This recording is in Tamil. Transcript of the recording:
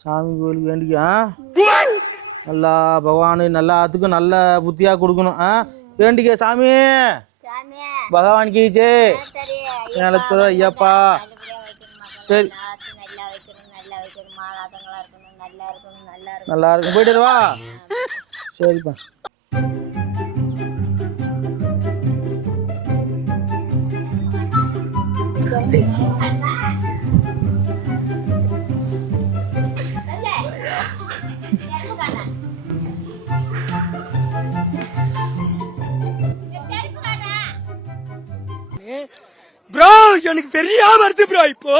சாமி கோயிலுக்கு வேண்டிக்கா நல்லா பகவானு எல்லாத்துக்கும் நல்ல புத்தியா கொடுக்கணும். வேண்டிக்க சாமி பகவான் கீச்சே நிலத்துல ஐயப்பா. சரி நல்லா இருக்கும் போயிட்டு வா. சரிப்பா. ப்ரோ எனக்கு பெரிய வருது ப்ரோ இப்போ.